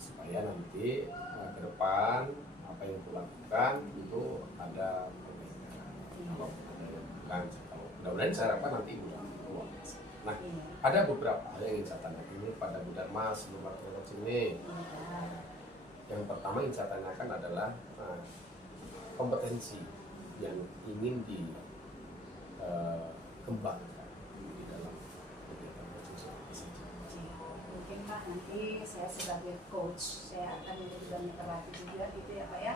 supaya nanti ke depan apa yang kulakukan itu ada perbedaan. Kalau ada yang bilang, kalau mudah-mudahan saya harapkan nanti udah luar biasa. Nah, ada beberapa hal yang ingin saya tanyakan ini pada Bu Dharma sebelum melakukan coaching ini. Yang pertama yang saya tanyakan adalah kompetensi yang ingin dikembangkan di dalam kegiatan coaching seperti saja. Mungkin Pak nanti saya sebagai coach saya akan menjadi banyak terlatih juga gitu ya Pak ya,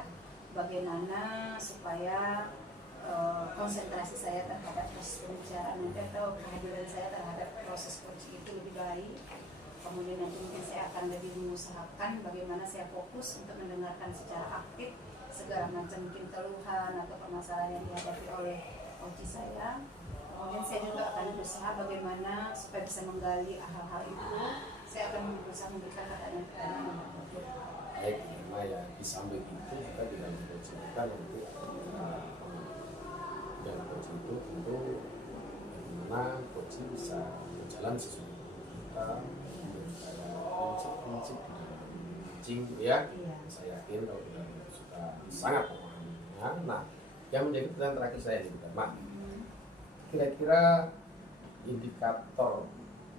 bagaimana supaya konsentrasi saya terhadap proses pembicaraan nanti atau kehadiran saya terhadap proses coaching itu lebih baik. Kemudian nanti mungkin saya akan lebih mengusahakan bagaimana saya fokus untuk mendengarkan secara aktif segala macam mungkin keluhan atau permasalahan yang dihadapi oleh coach saya. Kemudian saya juga akan berusaha bagaimana supaya bisa menggali hal-hal itu. Saya akan berusaha memberikan pertanyaan-pertanyaan yang berbobot. Baik, karena ya di samping itu kita di dalam coaching kita nanti dalam coaching itu tentu bagaimana coaching bisa berjalan sesuai kita prinsip-prinsip coaching ya. Saya yakin kalau kita sudah sangat memahaminya. Nah, yang menjadi pertanyaan terakhir saya ini Pak, kira-kira indikator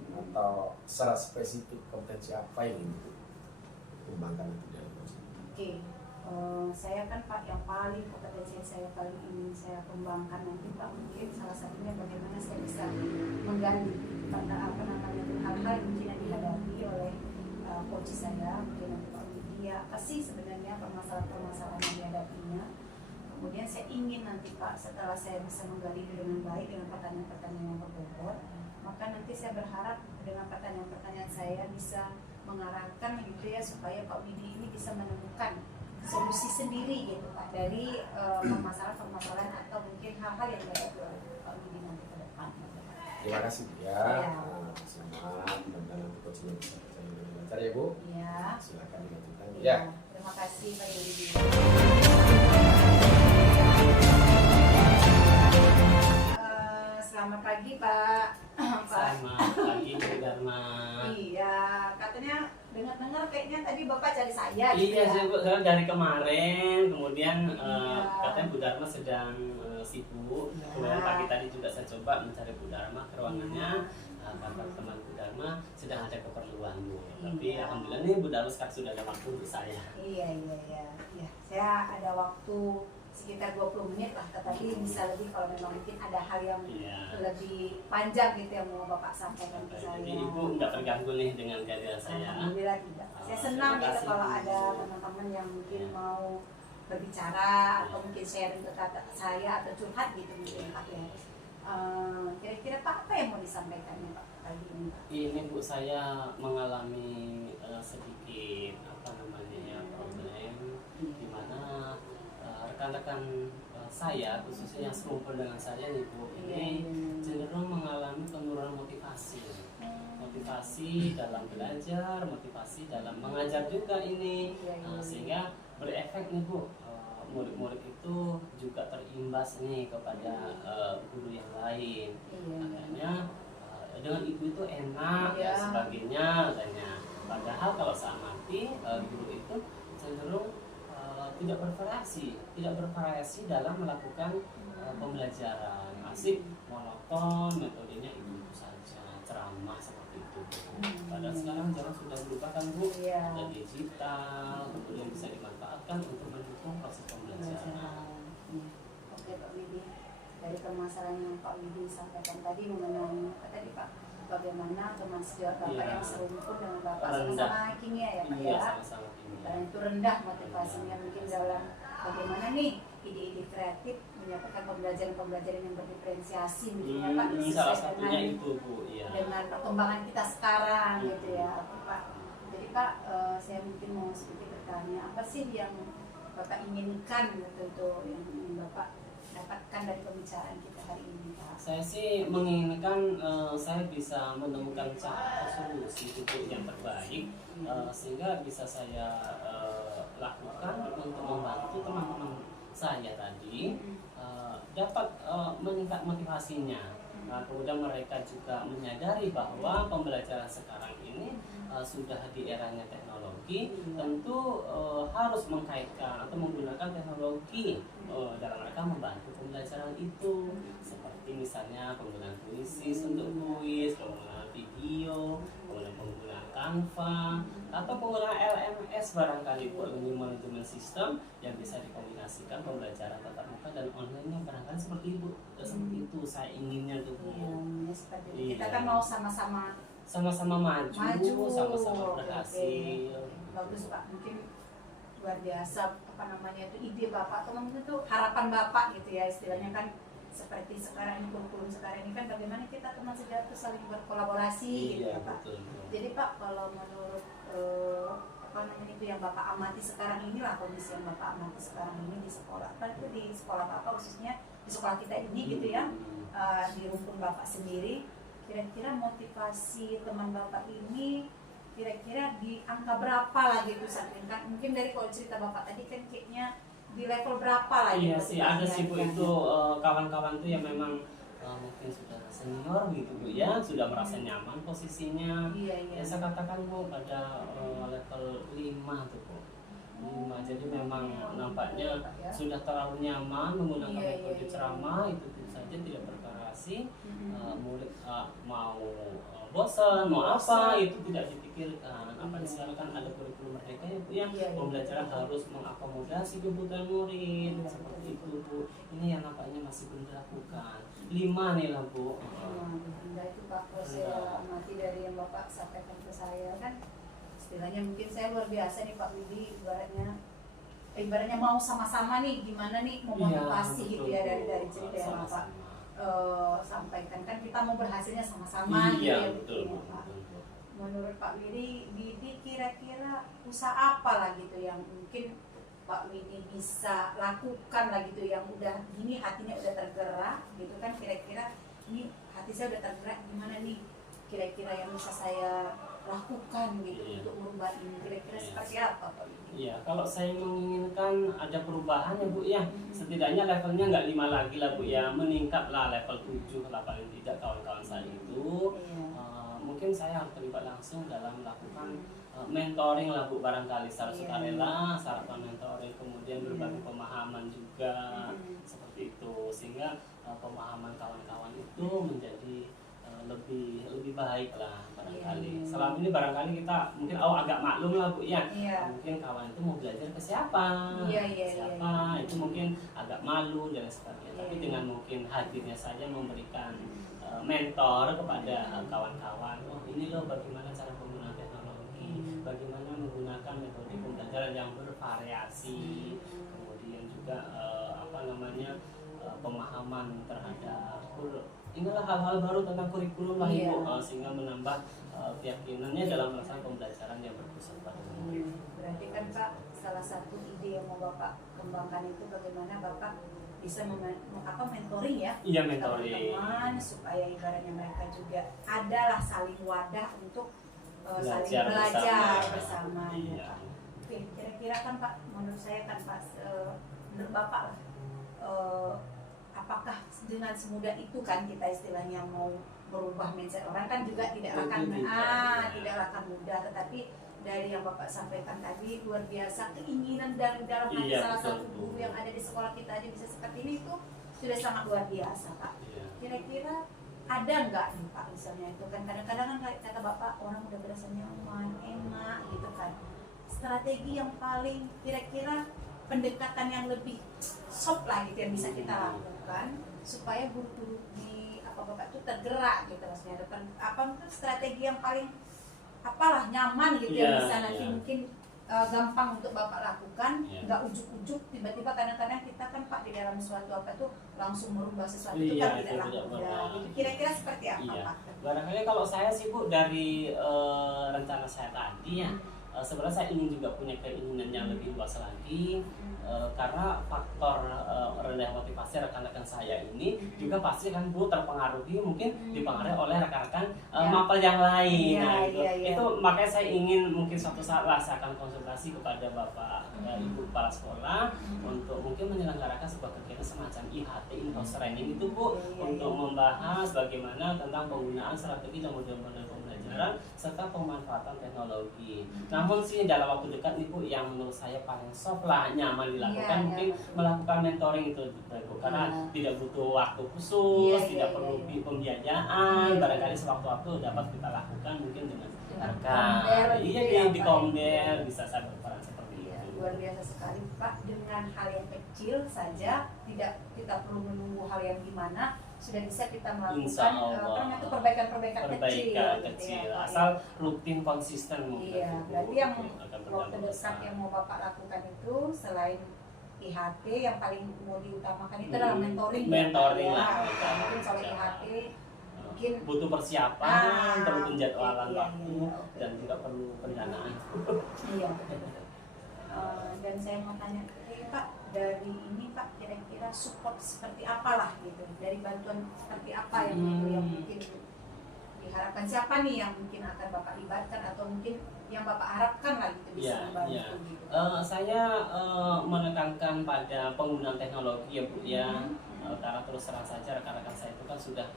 atau secara spesifik kompetensi apa yang ingin dikembangkan nanti dalam coaching? Oke, saya kan Pak yang paling kompetensi yang saya paling ingin saya kembangkan nanti Pak, mungkin salah satunya bagaimana saya bisa menggali pada apa namanya hal-hal yang mungkin yang dihadapi oleh coach saya, mungkin nanti Pak Widi, apa sih sebenarnya permasalahan-permasalahan yang dihadapinya. Kemudian saya ingin nanti Pak, setelah saya bisa menggali dengan baik dengan pertanyaan-pertanyaan yang berbobot, maka nanti saya berharap dengan pertanyaan-pertanyaan saya bisa mengarahkan gitu ya, supaya Pak Widi ini bisa menemukan solusi sendiri gitu Pak dari permasalahan-permasalahan atau mungkin hal-hal yang dihadapi oleh Pak Widi nanti ke depan. Terima kasih Bu ya. Ya. Selamat dan nanti coaching bisa berjalan dengan lancar ya Bu. Ya. Silakan dilanjutkan. Ya. Ya. Terima kasih Pak Widi. Selamat pagi Pak. Selamat pagi Bu Dharma. Iya, katanya dengar-dengar kayaknya tadi Bapak cari saya gitu Iya ya. sih Bu, saya dari kemarin, kemudian Iya. katanya Bu Dharma sedang sibuk. Iya. Kemudian pagi tadi juga saya coba mencari Bu Dharma ke ruangannya. Iya. Kata teman Bu Dharma sedang ada keperluan Bu. Tapi Iya. alhamdulillah nih Bu Dharma sekarang sudah ada waktu untuk saya. Iya. Saya ada waktu sekitar 20 menit lah, tetapi bisa lebih kalau memang mungkin ada hal yang Iya. lebih panjang gitu yang mau Bapak sampaikan ke saya. Jadi Ibu nggak terganggu nih dengan kehadiran saya. Alhamdulillah tidak. Saya Oh, senang terima gitu kasih, kalau Bu. ada teman-teman yang mungkin Ya. mau berbicara atau mungkin sharing ke kata saya atau curhat gitu mungkin Pak ya. Kira-kira Pak apa yang mau disampaikan ya Pak kali ini Pak? Ini Bu, saya mengalami sedikit apa namanya ya, problem di mana rekan-rekan saya khususnya yang serumpun dengan saya nih Bu, ini cenderung mengalami penurunan motivasi dalam belajar, motivasi dalam mengajar juga ini. Sehingga berefek nih Bu, murid-murid itu juga terimbas nih kepada guru yang lain. Makanya dengan ibu itu enak ya sebagainya katanya. Padahal kalau saya amati guru itu cenderung tidak bervariasi dalam melakukan pembelajaran. Asik, monoton, metodenya itu saja, ceramah seperti itu. Padahal sekarang zaman sudah berubah kan Bu, ada digital, kemudian bisa dimanfaatkan untuk mendukung proses pembelajaran. Oke Pak Widi, dari permasalahan yang Pak Widi sampaikan tadi mengenai apa tadi Pak, bagaimana teman sejawat Bapak yang serumpun dengan Bapak sama-sama kimia ya Pak Iya, ya. sama-sama kimia. Dan itu rendah motivasinya mungkin dalam bagaimana nih ide-ide kreatif menyampaikan pembelajaran yang berdiferensiasi mungkin ya Pak, Salah sesuai satunya dengan itu Bu, ya. dengan perkembangan kita sekarang gitu ya Pak. Jadi Pak, saya mungkin mau sedikit bertanya, apa sih yang Bapak inginkan gitu yang Bapak dapatkan dari pembicaraan kita hari ini Pak? Saya sih menginginkan saya bisa menemukan cara solusi untuk yang terbaik sehingga bisa saya lakukan untuk membantu teman-teman saya tadi dapat meningkat motivasinya. Kemudian mereka juga menyadari bahwa pembelajaran sekarang ini sudah di eranya teknologi, tentu harus mengkaitkan atau menggunakan teknologi dalam rangka membantu pembelajaran itu, seperti misalnya penggunaan puisi untuk kuis, penggunaan video, kemudian penggunaan Canva, atau penggunaan LMS barangkali Learning Management System yang bisa dikombinasikan pembelajaran tatap muka dan online-nya barangkali seperti itu. Seperti itu saya inginnya tuh Bu. Ya, seperti itu. Kita kan mau sama-sama maju, maju, sama-sama berhasil. Bagus Pak, mungkin luar biasa apa namanya itu ide Bapak atau mungkin itu harapan Bapak gitu ya istilahnya kan, seperti sekarang ini kurikulum sekarang ini kan bagaimana kita teman sejawat itu saling berkolaborasi gitu ya Pak. Betul. Jadi Pak, kalau menurut apa namanya itu yang Bapak amati sekarang inilah kondisi yang Bapak amati sekarang ini di sekolah, kan itu di sekolah Bapak khususnya di sekolah kita ini gitu ya, di rumpun Bapak sendiri, kira-kira motivasi teman Bapak ini kira-kira di angka berapa lah gitu kan? Mungkin dari kalau cerita Bapak tadi kan kayaknya di level berapa lah Iya gitu sih, ada sih Bu motivasinya? itu kawan-kawan tuh yang memang mungkin sudah senior gitu Bu ya, sudah merasa nyaman posisinya. Iya. Ya saya katakan Bu pada level 5 tuh Bu. 5, jadi memang nampaknya sudah terlalu nyaman menggunakan metode ceramah, itu saja tidak bervariasi situasi murid mau bosan, mau apa itu tidak dipikirkan. Apa sekarang kan ada kurikulum merdeka ya Bu ya, pembelajaran harus mengakomodasi kebutuhan murid seperti itu Bu. Ini yang nampaknya masih belum dilakukan. 5 nih lah Bu. Nah itu Pak, kalau saya amati dari yang Bapak sampaikan ke saya kan istilahnya mungkin saya luar biasa nih Pak Widi, ibaratnya mau sama-sama nih gimana nih memotivasi gitu ya dari cerita yang Bapak sampaikan kan kita mau berhasilnya sama-sama gitu ya betul, Pak. Menurut Pak Widi kira-kira usaha apa lah gitu yang mungkin Pak Widi bisa lakukan lah gitu yang udah gini hatinya udah tergerak gitu kan, kira-kira ini hati saya udah tergerak gimana nih kira-kira yang bisa saya lakukan gitu untuk merubah ini, kira-kira seperti apa Pak Widi? Iya, kalau saya menginginkan ada perubahan ya Bu ya, setidaknya levelnya nggak 5 lagi lah Bu ya, meningkatlah level 7 lah paling tidak kawan-kawan saya itu. Mungkin saya harus terlibat langsung dalam melakukan mentoring lah Bu, barangkali secara sukarela, sarapan mentoring, kemudian berbagi pemahaman juga seperti itu, sehingga pemahaman kawan-kawan itu menjadi lebih baik lah barangkali. Selama ini barangkali kita mungkin agak maklum lah Bu ya. Mungkin kawan itu mau belajar ke siapa, siapa itu mungkin agak malu dan sebagainya. Tapi dengan mungkin hadirnya saja memberikan mentor kepada kawan-kawan. Oh ini loh bagaimana cara penggunaan teknologi, bagaimana menggunakan metode pembelajaran yang bervariasi, kemudian juga pemahaman terhadap inilah hal-hal baru tentang kurikulum lah Ibu, sehingga menambah keyakinannya dalam melaksanakan pembelajaran yang berpusat pada murid. Berarti kan Pak, salah satu ide yang mau Bapak kembangkan itu bagaimana Bapak bisa mentoring ya, mentoring teman-teman supaya ibaratnya mereka juga adalah saling wadah untuk saling belajar bersama. Ya, Pak. Oke, kira-kira kan Pak, menurut saya kan Pak, menurut Bapak lah, apakah dengan semudah itu kan kita istilahnya mau merubah mindset orang kan juga tidak akan mudah, tetapi dari yang Bapak sampaikan tadi luar biasa keinginan dan dalam hati salah satu guru yang ada di sekolah kita aja bisa seperti ini itu sudah sangat luar biasa Pak. Kira-kira ada nggak nih Pak misalnya itu kan kadang-kadang kan kata Bapak orang udah berasa nyaman, enak gitu kan. Strategi yang paling kira-kira pendekatan yang lebih soft lah gitu yang bisa kita lakukan supaya guru-guru di Bapak itu tergerak gitu maksudnya strategi yang paling nyaman gitu yang bisa nanti mungkin gampang untuk Bapak lakukan, nggak ujuk-ujuk tiba-tiba kadang-kadang kita kan Pak di dalam suatu langsung merubah sesuatu itu kan tidak mudah gitu. Kira-kira seperti apa Pak? Barangkali kalau saya sih Bu dari rencana saya tadi ya, sebenarnya saya ingin juga punya keinginan yang lebih luas lagi, karena faktor rendah motivasi rekan-rekan saya ini juga pasti kan Bu terpengaruhi mungkin dipengaruhi oleh rekan-rekan mapel yang lain. Itu makanya saya ingin mungkin suatu saat lah saya akan konsultasi kepada Bapak Ibu kepala sekolah untuk mungkin menyelenggarakan sebuah kegiatan semacam IHT in-house training itu Bu, untuk membahas bagaimana tentang penggunaan strategi dan model-model pembelajaran serta pemanfaatan teknologi. Namun sih dalam waktu dekat nih Bu, yang menurut saya paling soft lah, nyaman dilakukan mungkin melakukan mentoring itu Bu, karena tidak butuh waktu khusus, tidak perlu pembiayaan, barangkali sewaktu-waktu dapat kita lakukan mungkin dengan rekan. Di Komder bisa saya berperan seperti itu. Luar biasa sekali Pak, dengan hal yang kecil saja, tidak kita perlu menunggu hal yang gimana, sudah bisa kita melakukan perbaikan-perbaikan kecil. Asal rutin konsisten mungkin. Berarti yang terdesak yang mau Bapak lakukan itu selain IHT yang paling mau diutamakan itu adalah mentoring lah. Mungkin soal IHT mungkin butuh persiapan, perlu penjadwalan waktu dan juga perlu pendanaan. Dan saya mau tanya Pak, dari ini Pak kira-kira support seperti apalah gitu, dari bantuan seperti apa yang mungkin diharapkan, siapa nih yang mungkin akan Bapak libatkan atau mungkin yang Bapak harapkan lah gitu bisa membantu gitu. Saya menekankan pada penggunaan teknologi ya Bu ya, karena terus terang saja rekan-rekan saya itu kan sudah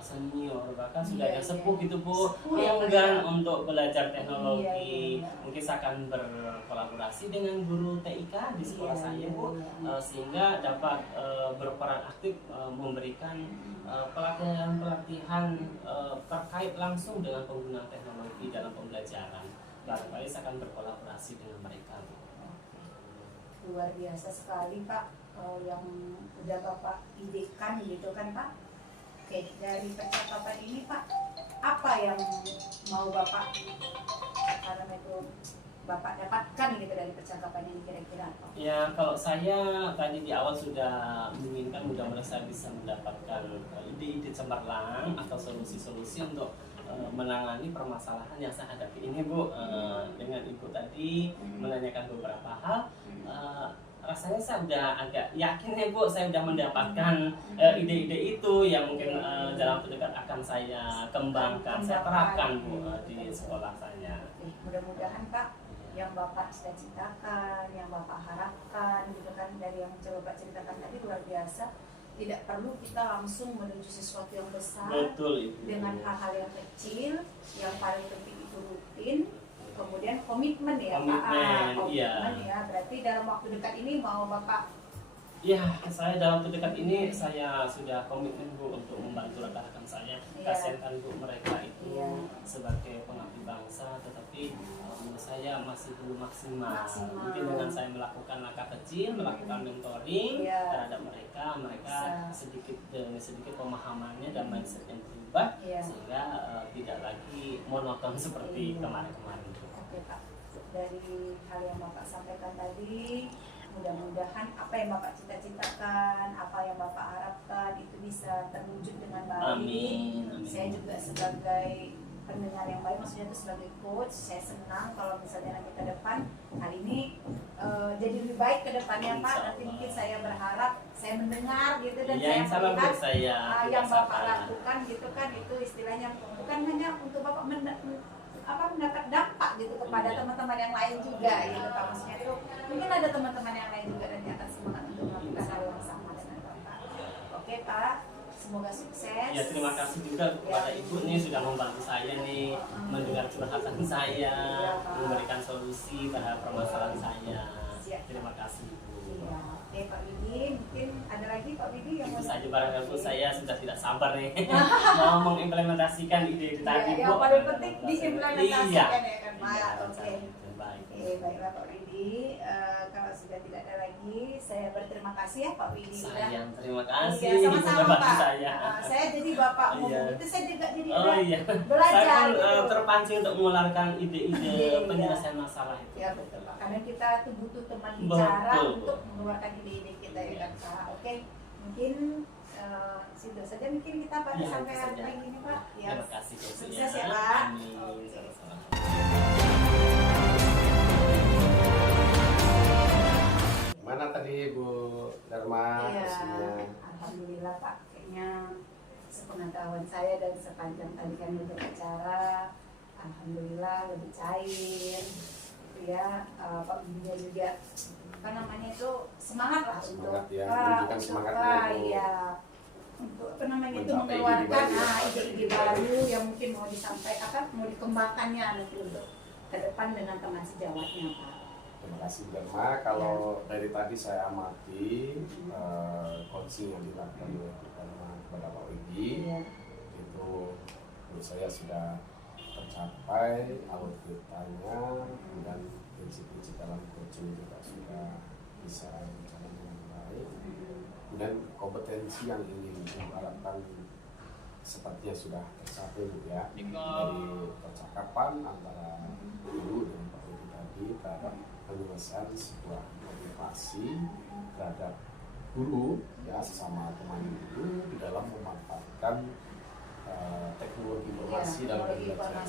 senior, bahkan sudah Iya, yang sepuh iya. gitu Bu, Sepuh ya, Pak, enggan ya. untuk belajar teknologi. Iya, iya. Mungkin saya akan berkolaborasi dengan guru TIK di sekolah Iya, saya iya, Bu, iya. sehingga dapat berperan aktif memberikan pelatihan terkait langsung dengan penggunaan teknologi dalam pembelajaran. Barangkali saya akan berkolaborasi dengan mereka Bu. Luar biasa sekali Pak, yang udah Bapak idekan gitu kan Pak. Oke, dari percakapan ini Pak, apa yang mau Bapak karena itu Bapak dapatkan gitu dari percakapan ini kira-kira apa? Ya, kalau saya tadi di awal sudah menginginkan mudah-mudahan saya bisa mendapatkan ide-ide cemerlang atau solusi-solusi untuk menangani permasalahan yang saya hadapi ini Bu. Dengan Ibu tadi menanyakan beberapa hal, rasanya saya sudah agak yakin ya Bu, saya sudah mendapatkan ide-ide itu yang mungkin dalam waktu dekat akan saya kembangkan, saya terapkan Bu di sekolah saya. Oke, mudah-mudahan Pak yang Bapak cita-citakan, yang Bapak harapkan gitu kan dari yang coba Bapak ceritakan tadi luar biasa. Tidak perlu kita langsung menuju sesuatu yang besar. Betul Ibu. Dengan hal-hal yang kecil, yang paling penting itu rutin, kemudian komitmen ya Pak. Komitmen ya. Berarti dalam waktu dekat ini mau Bapak? Ya, saya dalam waktu dekat ini saya sudah komitmen Bu untuk membantu rekan-rekan saya. Kasihan kan Bu, mereka itu sebagai pengabdi bangsa, tetapi menurut saya masih belum maksimal. Mungkin dengan saya melakukan langkah kecil, melakukan mentoring terhadap mereka sedikit demi sedikit pemahamannya dan mindset yang berubah, sehingga tidak lagi monoton seperti kemarin-kemarin. Oke Pak, dari hal yang Bapak sampaikan tadi, mudah-mudahan apa yang Bapak cita-citakan, apa yang Bapak harapkan itu bisa terwujud dengan baik. Amin. Saya juga sebagai pendengar yang baik, maksudnya itu sebagai coach, saya senang kalau misalnya nanti ke depan hari ini jadi lebih baik ke depannya Pak. Nanti mungkin saya berharap saya mendengar gitu dan saya melihat yang Bapak lakukan gitu kan, itu istilahnya bukan hanya untuk Bapak mendapat dampak gitu kepada teman-teman yang lain juga gitu Pak. Maksudnya itu mungkin ada teman-teman yang lain juga dan yang akan semangat untuk melakukan hal yang sama dengan Bapak. Oke Pak, semoga sukses. Ya, terima kasih juga kepada Ibu nih sudah membantu saya nih mendengar curhatan saya, memberikan solusi terhadap permasalahan saya. Terima kasih Ibu. Iya. Oke Pak Widi, mungkin ada lagi Pak Widi yang itu saja barangkali Bu, saya sudah tidak sabar nih mau mengimplementasikan ide tadi Bu. Yang paling penting diimplementasikan ya kan Pak. Oke. Baiklah Pak Widi, kalau sudah tidak ada lagi, saya berterima kasih ya Pak Widi. Sayang, terima kasih. Sama-sama Pak. Saya. Saya jadi Bapak ngomong itu saya juga jadi belajar. Saya gitu. Terpancing untuk mengeluarkan ide-ide penyelesaian masalah itu. Ya betul Pak. Karena kita tuh butuh teman bicara untuk mengeluarkan ide-ide kita ya kan Pak. Oke, mungkin situ saja mungkin kita Pak sampai hari ini Pak. Ya. Terima kasih. Sukses ya Pak. Amin. Mana tadi Bu Dharma? Iya, alhamdulillah Pak. Kayaknya sepengetahuan saya dan sepanjang tadi kan berbicara, alhamdulillah lebih cair. Ya, Pak Budi juga apa namanya itu semangat lah untuk menunjukkan semangatnya untuk apa namanya itu mengeluarkan ide-ide baru yang mungkin mau disampaikan, mau dikembangkannya nanti untuk ke depan dengan teman sejawatnya Pak. Terima kasih Dharma. Kalau dari tadi saya amati coaching yang dilakukan oleh Dharma kepada Pak Widi, itu menurut saya sudah tercapai auditanya dan prinsip-prinsip dalam coaching juga sudah bisa berjalan dengan baik. Kemudian kompetensi yang ingin diharapkan sepertinya sudah tercapai ya, dari percakapan antara guru dan Pak Widi tadi terhadap penyelesaian sebuah motivasi terhadap guru ya, sesama teman guru di dalam memanfaatkan teknologi informasi dalam pembelajaran,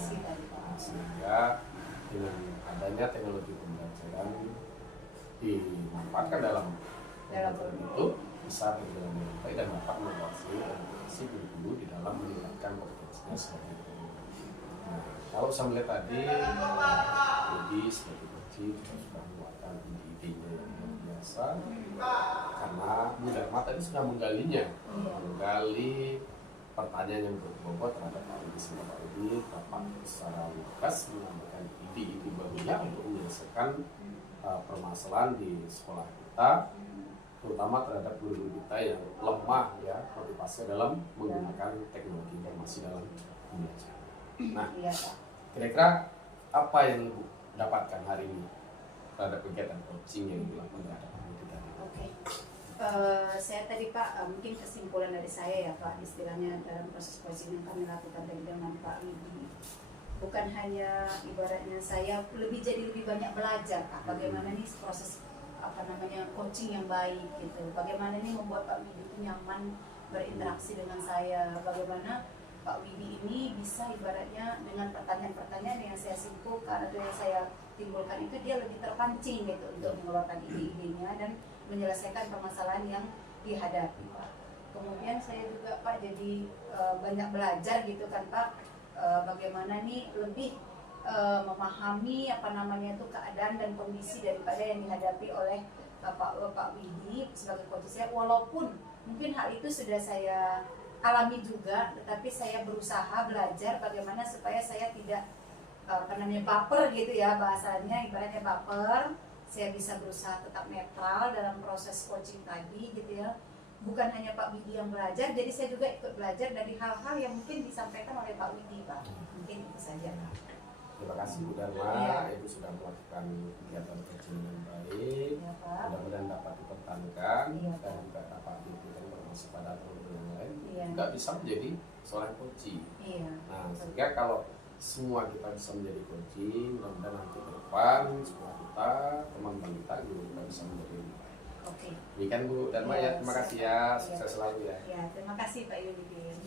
sehingga dengan adanya teknologi pembelajaran dimanfaatkan dalam itu bisa berjalan dengan baik dan dapat menguasai guru di dalam meningkatkan kompetensinya seperti itu. Nah, kalau saya melihat tadi jadi seperti kita sudah mengeluarkan ide-idenya yang luar biasa, karena Bu Dharma tadi sudah menggalinya, menggali pertanyaan yang berbobot terhadap Pak Widi sama Pak Widi, Bapak secara lugas menyampaikan ide-ide barunya untuk menyelesaikan permasalahan di sekolah kita, terutama terhadap guru kita yang lemah ya motivasi dalam menggunakan teknologi informasi dalam pembelajaran. Nah, Iya, Pak. kira-kira apa yang Ibu dapatkan hari ini terhadap kegiatan coaching yang dilakukan terhadap kita? Oke. Saya tadi Pak, mungkin kesimpulan dari saya ya Pak, istilahnya dalam proses coaching yang kami lakukan tadi dengan Pak Widi, bukan hanya ibaratnya saya jadi lebih banyak belajar Pak, bagaimana nih proses coaching yang baik gitu, bagaimana nih membuat Pak Widi itu nyaman berinteraksi dengan saya, bagaimana Pak Widi ini bisa ibaratnya dengan pertanyaan-pertanyaan yang saya simpulkan atau yang saya timbulkan itu dia lebih terpancing gitu untuk mengeluarkan ide-idenya dan menyelesaikan permasalahan yang dihadapi Pak. Kemudian saya juga Pak jadi banyak belajar gitu kan Pak, bagaimana nih lebih memahami itu keadaan dan kondisi daripada yang dihadapi oleh Pak Widi sebagai coach saya, walaupun mungkin hal itu sudah saya alami juga, tetapi saya berusaha belajar bagaimana supaya saya tidak baper gitu ya bahasanya, ibaratnya baper. Saya bisa berusaha tetap netral dalam proses coaching tadi gitu ya. Bukan hanya Pak Widi yang belajar, jadi saya juga ikut belajar dari hal-hal yang mungkin disampaikan oleh Pak Widi Pak. Mungkin itu saja Pak. Terima kasih Bu Dharma, Ibu sudah melakukan kegiatan coaching yang baik. Ya, Pak. Mudah-mudahan dapat dipertahankan Iya, dan juga dapat diberikan informasi pada teman-teman yang lain. Iya. Juga bisa menjadi seorang coaching. Iya. Nah, sehingga kalau semua kita bisa menjadi coaching, mudah-mudahan nanti ke depan semua kita, teman-teman kita, guru kita bisa menjadi lebih baik. Oke. Demikian Bu Dharma ya, terima kasih ya, sukses selalu ya. Ya, terima kasih Pak Yudin.